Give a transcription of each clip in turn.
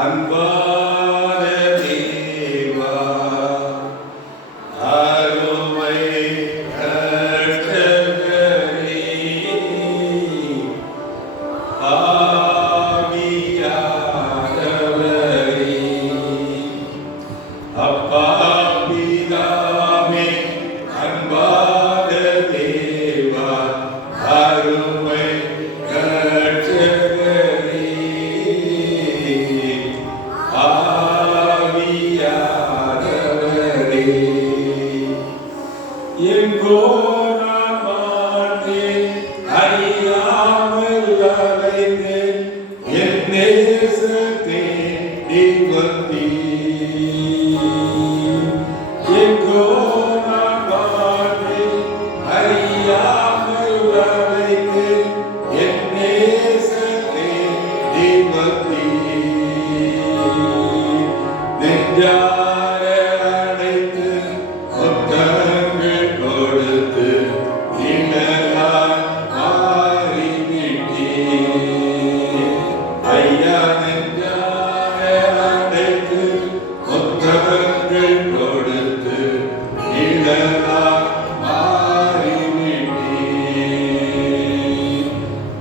அன்பான தேவா, அருமை இரட்சகரே, ஆவியானவரே, அப்பா பிதாவே, அன்பான தேவா, அருமை எங்கோ நான் வாழ்ந்தேன், அறியாமல் அலைந்தேன், என் நேசத்தை நீ வந்தீர். எங்கோ நான் வாழ்ந்தேன், அறியாமல் அலைந்தேன், என் நேசத்தை நீ வந்தீர். நெஞ்சார அழைத்து முத்தங்கள் கொடுத்து நிழலாய் மாறிவிட்டீர். ஐயா, நெஞ்சார அழைத்து முத்தங்கள் கொடுத்து நிழலாய் மாறிவிட்டீர்.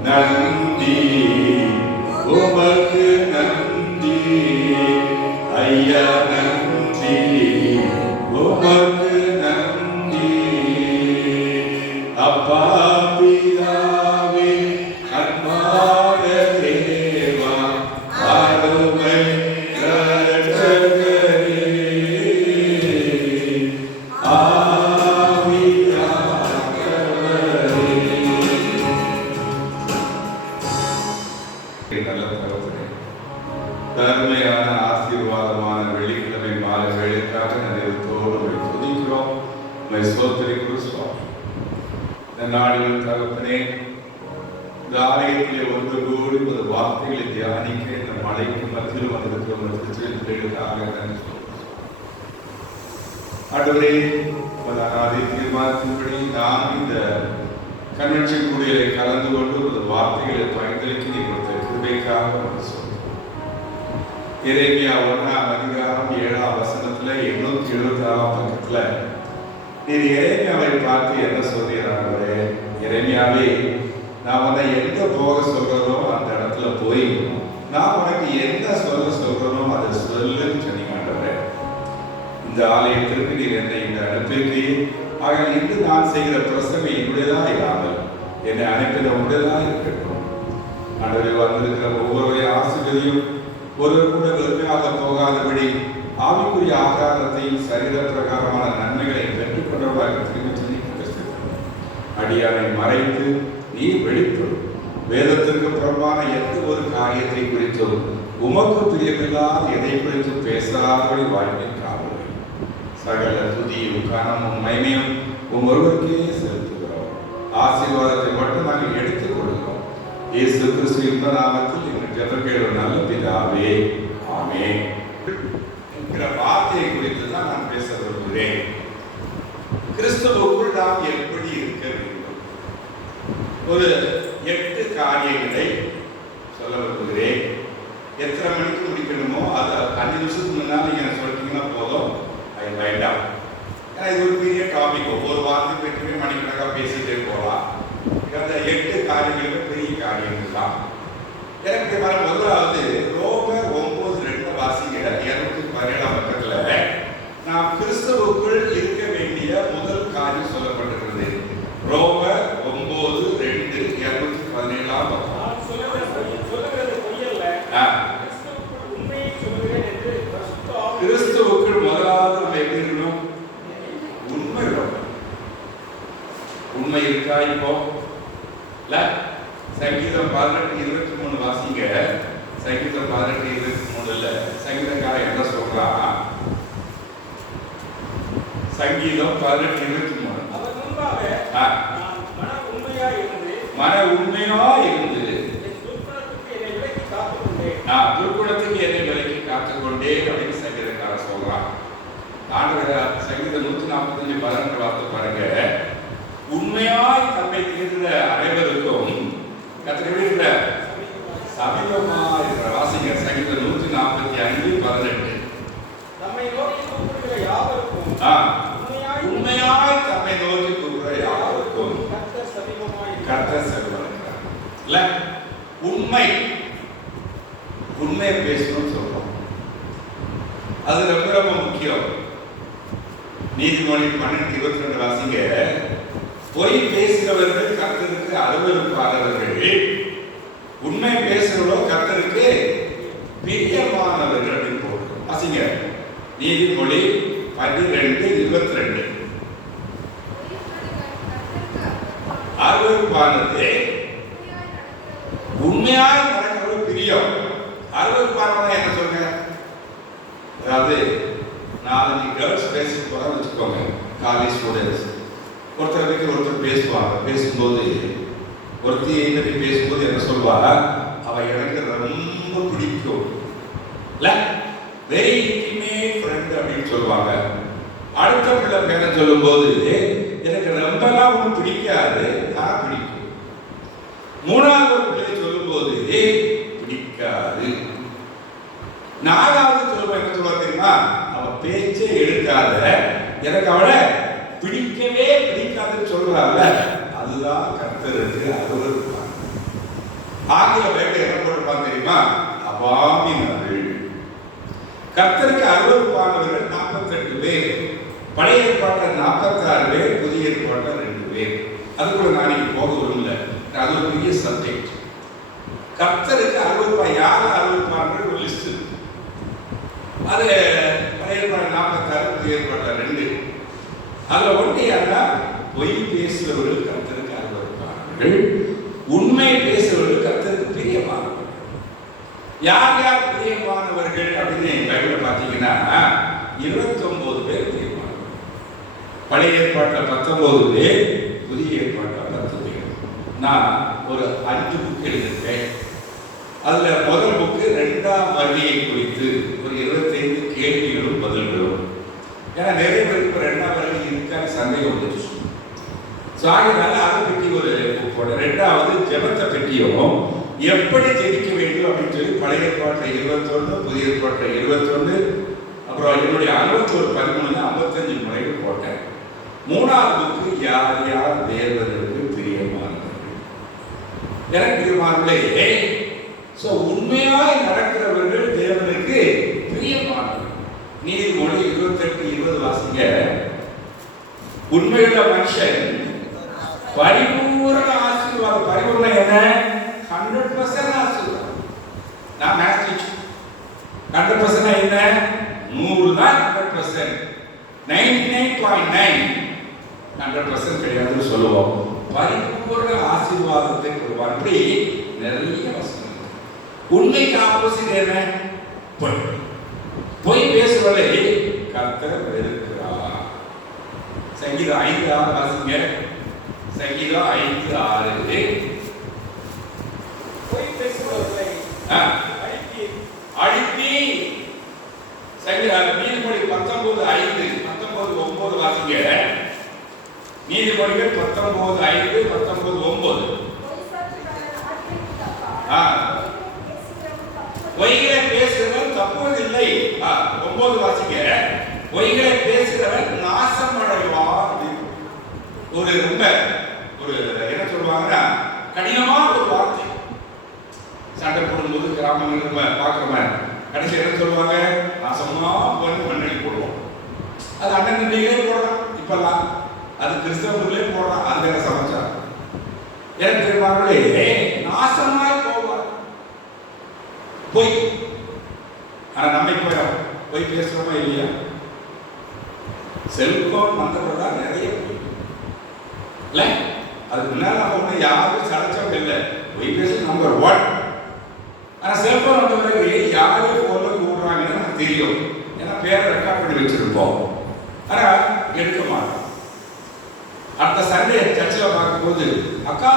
நன்றி உமக்கு நன்றி ஐயா, நன்றி உமக்கு நன்றி. அப்பா பிதாவே, அன்பான தேவா, அருமை இரட்சகரே, ஆவியானவரே. நல்ல தகவலே, தர்மையான ஆசீர்வாதமான வெள்ளிக்கிழமை மாலை வேலைக்காக நிறைவேற்றோடு துதிக்கிறோம், சோதரிக்கிறோம். இந்த நாடுகள் தகப்பனே, இந்த ஆலயத்திலே ஒன்று கூடி ஒரு வார்த்தைகளை தியானிக்க இந்த மலைக்கு மத்தியில் வந்திருக்கிறோம். ஆண்டவரே, அதை தீர்மானத்தின்படி நான் இந்த கன்வென்ஷன் கூடியலை கலந்து கொண்டு ஒரு வார்த்தைகளை பயன்படுத்தி கொடுத்த கிருபைக்காக சொல்றேன். எரேமியா 1ஆம் அதிகாரம் 7ஆம் வசனத்துல 876ஆம் பக்கத்துல நீர் எரேமியாவை பார்த்து என்ன சொல்கிறார்களே, எரேமியாவே, நான் உன்னை எங்க போக சொல்றனோ அந்த இடத்துல போய் நான் உனக்கு என்ன சொல்றனோ அதை சொல்லுன்னு சொன்னீங்க. இந்த ஆலயத்திற்கு நீர் என்னை இந்த அனுப்பியிருக்கிறீர். ஆக இன்று நான் செய்கிற பிரசங்கம் என்னுடையதான் இல்லாமல் என்னை அனுப்பின உடையதான் இருக்கட்டும். ஆண்டவரே, வந்திருக்கிற ஒவ்வொருவரையும் ஆசீர்வதியும், ஒருவர் கூட வெறுமையாக போகாதபடி ஆவிக்குரிய ஆகாரத்தையும் சரீர பிரகாரமான நன்மைகளை பெற்றுக் கொண்டவர்களாக திரும்பி அடியானை மறைத்து நீ வெளிப்படும். வேதத்திற்கு புறம்பான எந்த ஒரு காரியத்தை குறித்தும் உமக்கு பிரியமில்லாத எதை குறித்தும் பேசாதபடி வாழ்க்கை காவலை சகல துதியும் கனமும் மகிமையும் ஒருவருக்கே செலுத்துகிறோம். ஆசீர்வாதத்தை மட்டும் நாங்கள் எடுத்துக் கொள்கிறோம். இயேசு கிறிஸ்து இந்த நாமத்தில் எங்கள் ஜெபங்கள் நல்ல பிதாவே, ஆமென். என்கிற வார்த்தையை குறித்து தான் நான் பேச விரும்புகிறேன். கிறிஸ்துவுக்குள் நாம் எப்படி இருக்க வேண்டும்? ஒரு 8 காரியங்களை சொல்ல விரும்புகிறேன். எத்தனை மணிக்கு முடிக்கணுமோ அதை 5 நிமிஷத்துக்கு முன்னால் நீங்க சொல்லிட்டீங்கன்னா போதும், அது வேண்டாம். ஏன்னா இது ஒரு பெரிய டாபிக், ஒவ்வொரு வாரத்துக்கு பற்றி மணிக்கணக்காக பேசிட்டே போகலாம். அந்த 8 காரியங்களுமே பெரிய காரியங்கள் தான். எனக்கு முதலாவது ரோமர் 9:2 வாசிங்க. 217ஆம் பக்கத்துல நாம் கிறிஸ்துவுக்குள் இருக்க வேண்டிய முதல் காரியம் சொல்லப்பட்டிருக்கிறது. ரோமர் 9:2 217ஆம் பக்கம். கிறிஸ்துவுக்குள் முதலாவது நம்ம எப்படி இருக்கணும்? உண்மை இருக்கணும். உண்மை இருக்கா? இப்போ இல்ல, சங்கீதம் 18:23 வாசிங்க. சங்கீதம் 18:23 சங்கீதக்காரன் என்ன சொல்றான்? சங்கீதம் 18:23 மன உண்மையா இருந்து துர்குணத்துக்கு என்னை விலக்கி காத்துக்கொண்டே அப்படின்னு சங்கீதக்காரன் சொல்றான். ஆண்டவர் சங்கீதம் 145 வார்த்தை பாருங்க. உண்மையாய் தம்மை தீர்ந்த அனைவருக்கும் கத்திர சமீப இருக்கிற வாசிங்க சங்கீதம் 145:18. நம்மை நோக்கி கூப்பிடுகிற யாவருக்கும் உண்மையாய் தம்மை நோக்கி கூப்பிடுகிற யாவருக்கும் கர்த்தர் சமீபமாயிருக்கிறார். இல்ல உண்மை பேசணும்னு சொல்றோம். அது ரொம்ப ரொம்ப முக்கியம். நீதிமொழி 12:22 வாசிங்க. பொய் பேசுகிறவர்கள் கர்த்தருக்கு அருவருப்பானவர்கள், உண்மை பேசுகிறவர்களோ கர்த்தருக்கு பிரியமானவர்கள் அப்படின்னு போட்டு வாசிங்க. நீதிமொழி 12:22. அருவருப்பானது உண்மையாய் நடக்கிறது பிரியம். அருவருப்பானவங்க என்ன சொல்லுங்க? அதாவது 4 கேர்ள்ஸ் பேசி போறான்னு வச்சுக்கோங்க, காலேஜ் ஸ்டூடெண்ட்ஸ். ஒருத்தர் பேசும்போது ஒருத்தி பற்றி பேசும்போது என்ன சொல்வா? அவ எனக்கு ரொம்ப பிடிக்கும், வெரி இன்டிமேட் ஃப்ரெண்ட் அப்படின்னு சொல்லுவாங்க. அடுத்த பிள்ளை பேர சொல்லும்போது எனக்கு ரொம்பலாம் ஒன்றும் பிடிக்காது, நான் பிடிக்கும். மூணாவது பிள்ளை சொல்லும்போது பிடிக்காது. நாலாவது சொல்லுவா என்ன சொல்லுவா தெரியுமா? அவ பேச்சே எடுக்காத, எனக்கு அவளை பிடிக்கவே பிடிக்காதுன்னு சொல்றாங்க. அதுதான் கர்த்தருக்கு அருவருப்பான். ஆங்கில வேலை என்ன போட்டிருப்பான் தெரியுமா? அபாமினர்கள். கர்த்தருக்கு அருவருப்பானவர்கள் 48 பேர். பழைய ஏற்பாட்டில் 46 பேர், புதிய ஏற்பாட்டில் 2 பேர். அதுக்குள்ள நான் இங்க போக விரும்பல, அது ஒரு பெரிய சப்ஜெக்ட். கர்த்தருக்கு அருவருப்பா யார் அருவருப்பான்றது ஒரு லிஸ்ட் இருக்கு. அது பழைய ஏற்பாடு 46, புதிய ஏற்பாட்டில் 2. அதுல ஒன்று யாருன்னா, பொய் பேசுகிறவர்கள் கர்த்தருக்கு அருவருப்பார்கள், உண்மை பேசுகிறவர்கள் கர்த்தருக்கு பிரியமானவர்கள். யார் யார் பிரியமானவர்கள் அப்படின்னு பைபிள்ல பார்த்தீங்கன்னா 29 பேர் பிரியமானவர்கள். பழைய ஏற்பாட்டில் 19 பேர், புதிய ஏற்பாட்டில் 10 பேர். நான் ஒரு 5 புக் எழுதியிருக்கேன். அதுல முதல் புக்கு 2ஆம் வருகையை குறித்து ஒரு 25 கேள்விகளும் பதில்களும். ஏன்னா நிறைய பேருக்கு 2ஆம் வருகை இருக்கான்னு சந்தேகம் வந்துச்சு. அதனால அதை பற்றி ஒரு புக்கோட. 2வது ஜெபத்தை பற்றியும் எப்படி ஜெபிக்க வேண்டும் அப்படின்னு சொல்லி பழைய ஏற்பாட்டில் 21, புதிய ஏற்பாட்டில் 21, அப்புறம் என்னுடைய 61, 13, 55 முறைகள் போட்டேன். 3வது புக்கு யார் யார் தேவனுக்கு பிரியமானவர்கள். எனக்கு பிரியமானவர்களே, உண்மையாய் நடக்கிறவர்கள் தேவனுக்கு பிரியமானவர்கள். நீதிமொழி 28:20 வாசிங்க. உண்மையுள்ள மனுஷன் பரிபூரண ஆசீர்வாதம். பரிபூரணம் என்ன? 100% ஆசீர்வாதம். நான் மேத்ஸ் டீச்சர். 100% என்ன? 100 தான் 100%. 99.9 100% கிடையாதுன்னு சொல்லுவோம். பரிபூரண ஆசீர்வாதத்தை கொடுப்பார். அப்படி நிறைய வசனம். உண்மைக்கு ஆப்போசிட் என்ன? பொய் பேசுவதை கர்த்தர் வெறுக்கிறார். சங்கீதம் 5:6 வாசிங்க. சங்கீதம் 5:6. பொய் பேசுகிறவர்களை அழித்தி. சங்கீதம் நீதிமொழி 19:5, 19:9 வாசிங்க. நீதிமொழிகள் 19:5, 19:9. பொய்களை பேசுகிறவன் தப்புவதில்லை. 9 வாசிங்க. பொய்களை பேசுகிறவன் நாசம் அடைவான். ஒரு ரொம்ப ஒரு என்ன சொல்லுவாங்கன்னா கடினமான ஒரு வார்த்தை. சண்டை போடும்போது கிராமங்கள் பார்க்கிறோமே, கடைசி என்ன சொல்லுவாங்க? நாசமா மண்ணெண்ணி போடுவோம். அது அண்ணன் தம்பிகளே போடலாம் இப்பெல்லாம், அது கிறிஸ்தவர்களே போடலாம். அது வேற சமாச்சாரம். ஏன் தெரியுமாங்களே, நாசமாய் போவார் பொய். ஆனா நம்ம இப்ப பொய் பேசுறோமா இல்லையா? செல்போன் வந்தவர்கள் நிறைய பொய் இல்ல. அதுக்கு முன்னால நம்ம ஒண்ணு யாரும் சடைச்சவங்க இல்லை. பொய் பேச நம்பர் 1. ஆனா செல்போன் வந்த பிறகு யாரு போன்ல கூடுறாங்கன்னு நமக்கு தெரியும். ஏன்னா பேரை ரெக்கார்ட் பண்ணி வச்சிருப்போம். ஆனா எடுக்க மாட்டோம். அடுத்த சண்டே சர்ச்சில் பார்க்கும்போது, அக்கா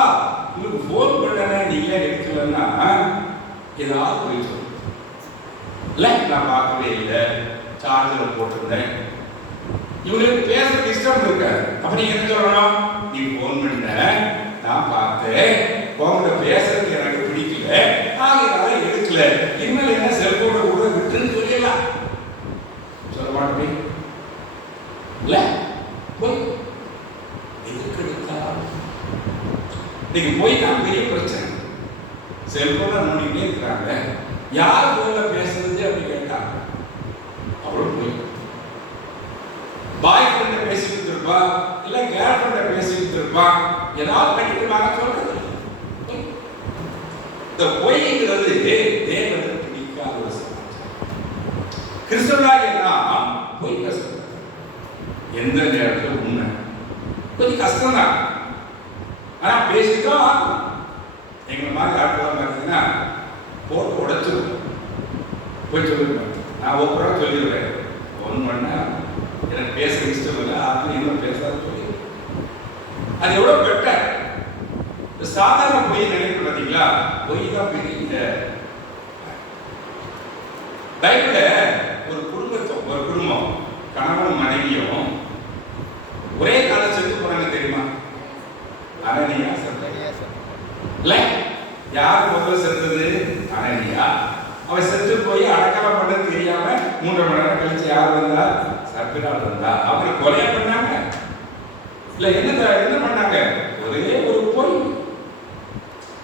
உங்களுக்கு ஃபோன் பண்ணன நீங்க எடுக்கலன்னா ஏதாவது போய் சொல்லு. இல்லை நான் பார்க்கவே இல்லை, சார்ஜில் போட்டிருந்தேன். இவங்களுக்கு பேசுறதுக்கு இஷ்டம் இருக்காது. அப்ப நீங்க என்ன சொல்லணும்? நீ ஃபோன் பண்ண, நான் பார்த்தேன், உங்கள்கிட்ட பேசுறதுக்கு எனக்கு பிடிக்கல, ஆகையால எடுத்து இல்ல. இனிமேல் என்ன செல்போனை கூட விட்டுன்னு சொல்லிடலாம். சொல்ல மாட்டேன் இல்ல போய் எதுக்கு எடுத்தா நீங்க போய் தான் பெரிய பிரச்சனை. செல்போனை நோண்டிக்கிட்டே இருக்கிறாங்க. யார் போல பேசுறது அப்படி கேட்டாங்க. அவளும் போய் பாய் ஃப்ரெண்ட பேசிக்கிட்டு இருப்பா, இல்ல கேர்ள் ஃப்ரெண்ட பேசிக்கிட்டு இருப்பா, ஏதாவது பண்ணிட்டு வாங்க சொல்றது. இந்த பொய்ங்கிறது தேவனுக்கு பிடிக்காத ஒரு சமாச்சாரம். கிறிஸ்தவராகிய நாம் பொய் பேசுறோம். எந்த நேரத்தில் உண்மை கொஞ்சம் கஷ்டம் தான், ஆனா பேசிதான் ஆகும். எங்களை மாதிரி ஆட்கள் பார்த்தீங்கன்னா போட்டு உடைச்சிருக்கோம். போய் சொல்லுங்க, நான் ஒப்புறா சொல்லிடுவேன். ஒன்று பண்ணா எனக்கு பேச இஷ்டம் இல்லை, அது இன்னும் பேசாத சொல்லி அது எவ்வளோ பெட்டர். சாதாரண பொய் நினைப்பு பார்த்தீங்களா, பொய் தான் பெரிய. பைபிள்ல ஒரு குடும்பம் கணவன் மனைவியும் ஒரே காலம் செத்து போறாங்க தெரியுமா? அனனியா இல்ல, யார் முதல்ல செத்தது? அனனியா. அவன் செத்து போய் அடக்கம் பண்ண தெரியாம 3 மணி நேரம் கழிச்சு யார் வந்தா? சப்பிரால் வந்தா. அவங்களை கொலை பண்ணாங்க. இல்ல என்ன பண்ணாங்க? ஒரே ஒரு பொய்.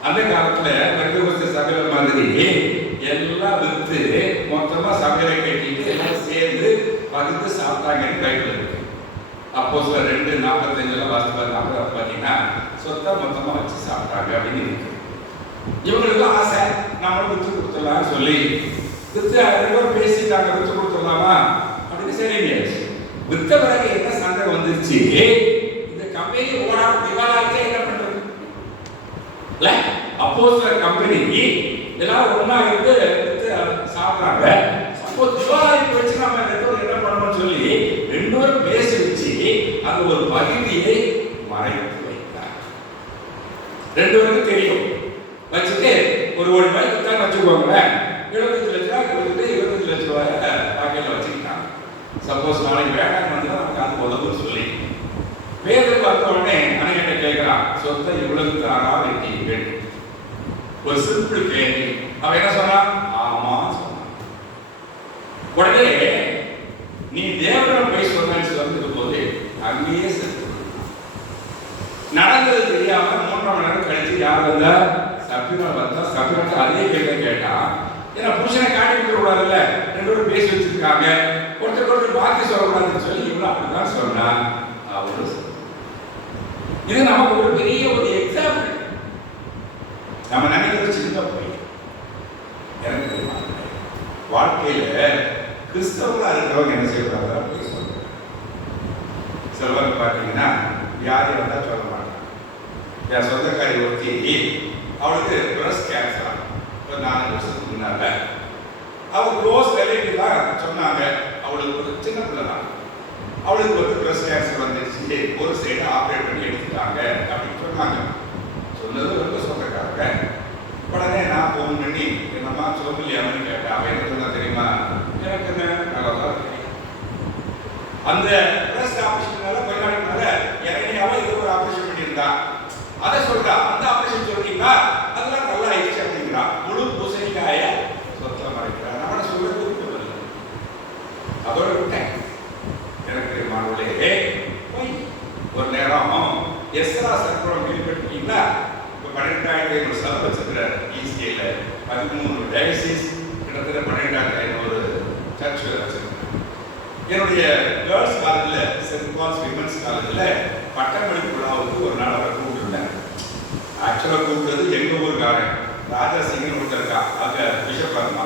அந்த காலத்துல பெந்தகோஸ்தே சபையில மாதிரி எல்லாம் வித்து மொத்தமா சபையில கட்டிட்டு எல்லாம் சேர்ந்து பகிர்ந்து சாப்பிட்டாங்கன்னு பைபிள் இருக்கு. அப்போஸ்தலர் 2:45 வாசிப்பாரு பார்த்தீங்கன்னா சொத்தை மொத்தமா வச்சு சாப்பிட்டாங்க அப்படின்னு இருக்கு. இவங்களுக்கு ஆசை நம்மளும் வித்து கொடுத்துடலாம் சொல்லி வித்து 2 பேரும் பேசிட்டாங்க, வித்து கொடுத்துடலாமா அப்படின்னு. சரிங்க, வித்த பிறகு என்ன சண்டை வந்துருச்சு, இந்த கம்பெனி ஓடாம திவாலாக்கே என்ன பண்றது? இல்ல, அப்போஸ்தலர் கம்பெனி எல்லாம் ஒண்ணா இருந்து வித்து சாப்பிட்டாங்க. அப்போ திவாலாக்கி வச்சு நம்ம 2 பேரும் என்ன பண்ணணும்னு சொல்லி 2 பேரும் பேசி வச்சு அது ஒரு பகுதியை மறைத்து வைத்தார். 2 பேருக்கும் தெரியும். வச்சுட்டு ஒரு 1 ரூபாய் கொடுத்தா வச்சுக்கோங்களேன், 75 லட்சம் ரூபாய் கொடுத்துட்டு 25 லட்சம் ரூபாய் பாக்கெட்ல வச்சுக்கிட்டாங்க. சப்போஸ் நாளைக்கு வேண்டாம் வந்து நமக்கு அது உதவும் சொல்லி பேருக்கு வந்த உடனே அணைகிட்ட கேட்கிறான், சொத்தை இவ்வளவு தாரா வெட்டி? ஒரு சிம்பிள் கேள்வி. அவன் என்ன சொன்னான்? ஆமா சொன்னான். உடனே நீ தேவனை போய் சொன்னு சொல்லிட்டு போது அங்கேயே செத்து நடந்தது தெரியாம 3 மணி நேரம் கழிச்சு யார் வந்தா? சப்பிரால் வந்தா. சப்பிரால் அதே கேள்வி கேட்டான். ஏன்னா புருஷனை காட்டி விட்டு கூடாதுல்ல, 2 பேரும் பேசி வச்சிருக்காங்க, ஒருத்தர் பாக்கி சொல்லக்கூடாதுன்னு சொல்லி இவனும் அப்படிதான் சொன்னா. அவரு இது நமக்கு ஒரு பெரிய ஒரு எக்ஸாம்பிள். நம்ம நினைக்கிறது சின்ன போய் எனக்கு தெரியுமா, வாழ்க்கையில கிறிஸ்தவங்களா இருக்கிறவங்க என்ன செய்யக்கூடாது? போய் சொல்றாங்க. சிலவங்க பார்த்தீங்கன்னா வியாதி வந்தா சொல்ல மாட்டாங்க. என் சொந்தக்காரி ஒருத்தி, அவளுக்கு பிரஸ்ட் கேன்சர். ஒரு 4 வருஷத்துக்கு முன்னால அவள் க்ளோஸ் ரிலேட்டிவ் தான் சொன்னாங்க. அவளுக்கு ஒரு சின்ன பிள்ளை தான், அவளுக்கு வந்து பிரஸ்ட் கேன்சர் வந்துருச்சு, ஒரு சைடு ஆப்ரேட் பண்ணி எடுத்துட்டாங்க அப்படின்னு சொன்னாங்க. சொன்னது ரொம்ப சொந்தக்காரங்க. உடனே நான் ஃபோன் பண்ணி என்னம்மா சொல்லலையாமன்னு கேட்டேன். அவன் என்ன சொன்னா தெரியுமா? எனக்கு என்ன நல்லதான் தெரியும். அந்த பிரஸ்ட் ஆபரேஷனால கொஞ்ச நாளைக்கு மேல இறங்கியாம இது ஒரு ஆபரேஷன் பண்ணியிருந்தா, அதை சொல்றா. அந்த ஆபரேஷன் சொல்றீங்களா, அதெல்லாம் நல்லா ஆயிடுச்சு அப்படிங்கிறா. முழு பூசணிக்காய சொத்தை மறைக்கிறா. நம்ம சொல்றது அதோட விட்டேன். எனக்கு மாணவர்களே, ஒரு நேரம் எஸ்ரா சர்க்குலம் கேள்விப்பட்டிருக்கீங்களா? இப்போ 12,500 சபை வச்சிருக்கிறார். ஈசிஏல 13 டயசிஸ், கிட்டத்தட்ட 12,500 சர்ச் வச்சிருக்கிறார். என்னுடைய கேர்ள்ஸ் காலேஜில், சென்ட் பால்ஸ் விமன்ஸ் காலேஜில் பட்டமளிப்பு விழாவுக்கு ஒரு நாள் அவரை கூப்பிட்டுருந்தேன். ஆக்சுவலாக கூப்பிட்டது எங்கள் ஊருக்காரன் ராஜா சிங்னு ஒருத்தர் இருக்கா, அங்கே பிஷப் வர்மா.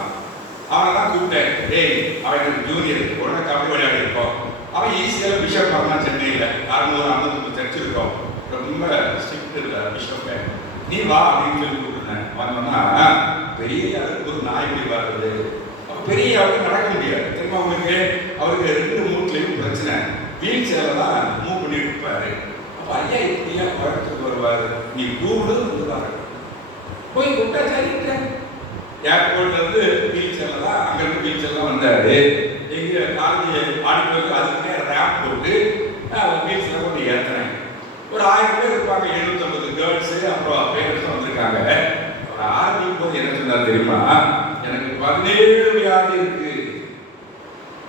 அவனை தான் கூப்பிட்டேன். டேய், அவன் எனக்கு ஜூனியர், உடனே கபடி விளையாடி இருக்கோம். அவன் ஈஸியாக பிஷப் வர்மா சென்னையில் 659 சர்ச் இருக்கோம். ரொம்ப ஸ்ட்ரிக்ட் இல்லை பிஷப்பை. நீ வா அப்படின்னு சொல்லி கூப்பிட்டுருந்தேன். வந்தோம்னா பெரிய ஒரு நாய் இப்படி வருது. அப்போ பெரிய அவருக்கு நடக்க முடியாது தெரியுமா உங்களுக்கு. அவருக்கு 2 மூட்லையும் பிரச்சனை. வீல் சேரில் தான் மூவ் பண்ணிட்டு இருப்பாரு. அப்போ ஐயா இப்படியா பழக்கத்துக்கு வருவார், நீ கூப்பிடு வந்துருவாரு. போய் கூப்பிட்டா சரிட்டேன். ஏர்போர்ட்ல இருந்து வீல் சேரில் தான், அங்கிருந்து வீல் சேரில் தான் வந்தாரு. எங்க காலேஜ் ஆடிட்டோருக்கு அதுக்குன்னே ரேம்ப் போட்டு வீல் சேரில் கொண்டு ஏற்றுறேன். ஒரு 1000 பேர் இருப்பாங்க, 750 கேர்ள்ஸு அப்புறம் பேரண்ட்ஸும் வந்திருக்காங்க. ஒரு ஆரம்பிக்கும் போது என்ன சொன்னார் தெரியுமா?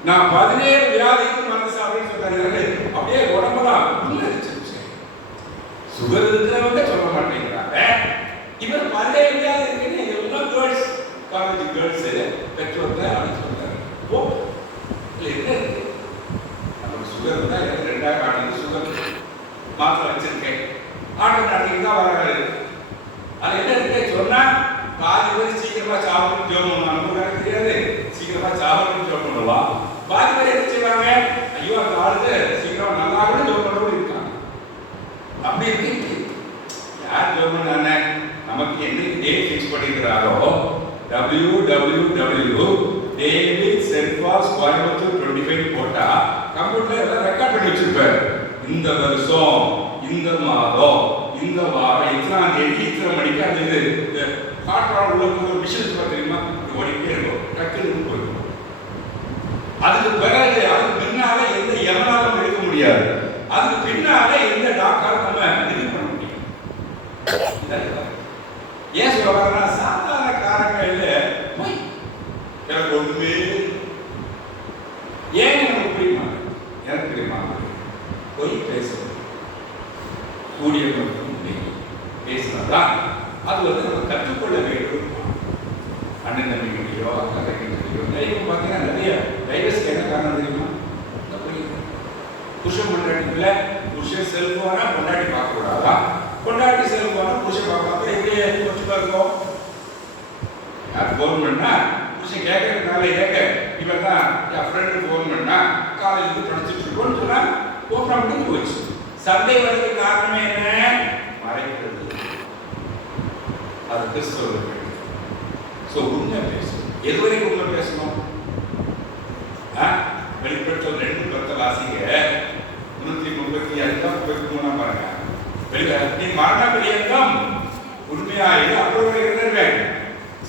நான் 17 வியாதிக்கு மருந்து சாப்பிடுன்னு சொன்னாரு. அப்படியே உடம்பெல்லாம் புல்லரிச்சிருச்சு. சுகர் இருக்கிறவங்க சொல்ல மாட்டேங்கிறாங்க. இவர் 17 வியாதி இருக்குன்னு எவ்வளோ கேர்ள்ஸ், காலேஜ் கேர்ள்ஸ் பெற்றோர்கள் அப்படின்னு சொல்றாரு. ஓ இல்லை என்ன இருக்கு, நமக்கு சுகர் தான் எனக்கு 2ஆவது ஆண்டு சுகர் மாத்திரை வச்சிருக்கேன், ஆட்டோமேட்டிக் தான் வராது. அது என்ன இருக்கு சொன்னா பாதி பேர் சீக்கிரமா சாப்பிட்டு ஜோம் பண்ணுவாங்க. நமக்கு எனக்கு தெரியாது, சீக்கிரமா சாப்பிட்டு ஜோம் பண்ணுவா. பாதி பேர் என்ன செய்வாங்க, ஐயோ அந்த ஆளுக்கு சீக்கிரமா நல்லா கூட ஜோம் பண்ணவும் இருக்காங்க. அப்படி இருக்கு. யார் ஜோம் பண்ணானே நமக்கு என்ன டேட் ஃபிக்ஸ் பண்ணிக்கிறாரோ www.davidselfas25 போட்டா கம்ப்யூட்டர்ல எல்லாம் ரெக்கார்ட் பண்ணி வச்சிருப்பாரு. இந்த வருஷம் இந்த மாதம் இந்த வாரம் இத்தனாம் தேதி இத்தனை மணிக்கு அந்த இது காற்றால் உள்ள ஒரு விஷயம் தெரியுமா, ஓடிக்கிட்டே இருக்கும், டக்குன்னு போயிருக்கும். அதுக்கு பிறகு அதுக்கு பின்னால எந்த எவனாலும் எடுக்க முடியாது. அதுக்கு பின்னால எந்த டாக்டர் நம்ம இது பண்ண முடியும். ஏன் சொல்றாங்கன்னா சாதாரண காரங்கள்ல போய் எனக்கு ஒண்ணுமே ஏன் நமக்கு புரியுமா, எனக்கு தெரியுமா, போய் பேசுறது கூடிய பேசினாதான் அது நம்ம கற்றுக்கொள்ள வேண்டும். அண்ணன் தம்பிகிட்டையோ அக்கா தம்பிகிட்டையோ இப்போ பார்த்தீங்கன்னா நிறைய டைவர்ஸ்க்கு என்ன காரணம் தெரியுமா, புருஷன் பொண்டாட்டிக்குள்ள புருஷன் செல்போனா பொண்டாட்டி பார்க்கக்கூடாதா, பொண்டாட்டி செல்போனா புருஷன் பார்க்க எப்படியே கொஞ்சம் இருக்கும். யார் ஃபோன் பண்ணா புருஷன் கேட்கறதுனால கேட்க இவன் தான் என் ஃப்ரெண்டு ஃபோன் பண்ணா காலேஜுக்கு படிச்சுட்டு இருக்கோன்னு சொன்னா ஓப்பன் பண்ணி போச்சு. சண்டை வரதுக்கு காரணமே என்ன, மறைக்கிறது. அது கிறிஸ்தவ உண்மை பேசணும். எதுவரைக்கும் உண்மை பேசணும், வெளிப்படுத்த 2:10 வாசிங்க. 135 பாருங்க. நீ மரண பரியந்தம் உண்மையாயிரு, அப்பொழுது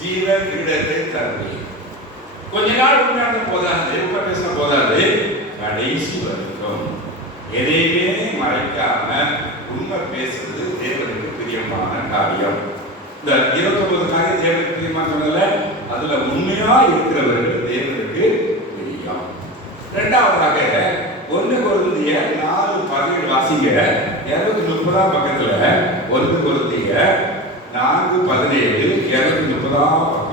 ஜீவன் கிரீடத்தை தருவேன். கொஞ்ச நாள் உண்மையாக போதாது, உண்மை பேச போதாது, கடைசி வரைக்கும் எதையுமே மறைக்காம உண்மை பேசுறது தேவனுக்கு பிரியமான காரியம். இந்த 29 காரியம் தேவனுக்கு பிரியமான சொன்னதுல அதுல உண்மையா இருக்கிறவர்கள் தேவனுக்கு பிரியம். இரண்டாவதாக 1 கொரிந்தியர் 4:17 வாசிங்க. 230 பக்கத்துல 1 கொரிந்தியர் 4:17 230 பக்கம்.